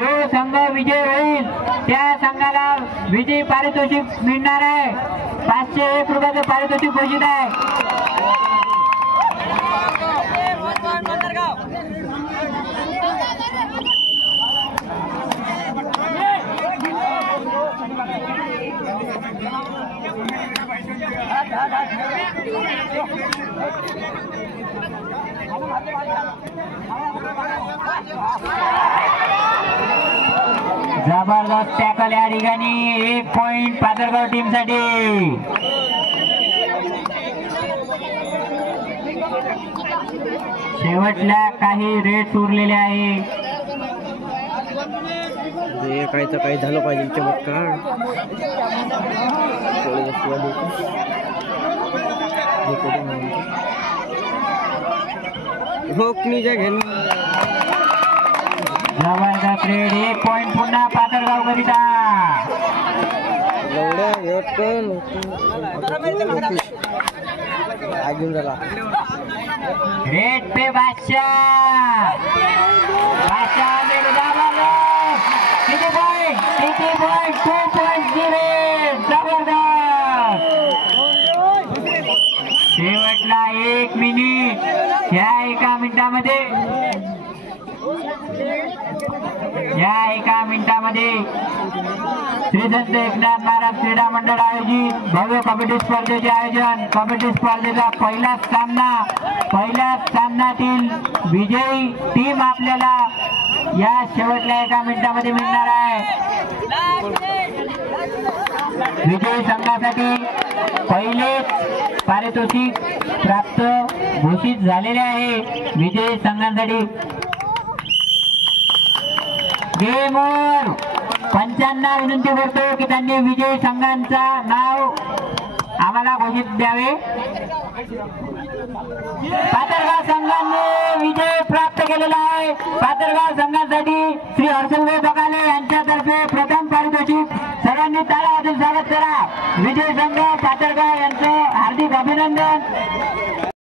जो संघ विजय होईल त्या संघाला विजयी पारितोषिक मिळणार आहे। 501 रुपयाचे पारितोषिक घोषित आहे। जबरदस्त टॅकल या ठिकाणी 1 पॉइंट पाथरगाव टीम साठी। शेवटला काही रेट उरलेले आहे। काही झालं पाहिजे चमत्कार। जबरदस्त रेड 1 पॉइंट पुन्हा पाथरगाव करिता। रेड पे बादशाह किती पॉइंट 2 पॉइंट जबरदस्त। शेवटला 1 मिनिट। या एका मिनिटामध्ये श्री संत एकनाथ महाराज क्रीडा मंडळ आयोजित भव्य कबड्डी स्पर्धेचे आयोजन। कबड्डी स्पर्धेचा पहिला सामनातील विजयी टीम आपल्याला या शेवटल्या एका मिनिटामध्ये मिळणार आहे। विजयी संघासाठी पहिले पारितोषिक प्राप्त घोषित झालेले आहे। विजयी संघांसाठी गेम ओव्हर। पंचांना विनंती करतो की त्यांनी विजयी संघांचा नाव आम्हाला घोषित द्यावे। पाथरगाव संघाने विजय प्राप्त केलेला आहे। पाथरगाव संघासाठी श्री हर्षलभाई बगाले यांच्यातर्फे प्रथम पारितोषिक। सर्वांनी टाळ्या वाजवून स्वागत करा। विजय संघ पाथरगाव यांचं हार्दिक अभिनंदन।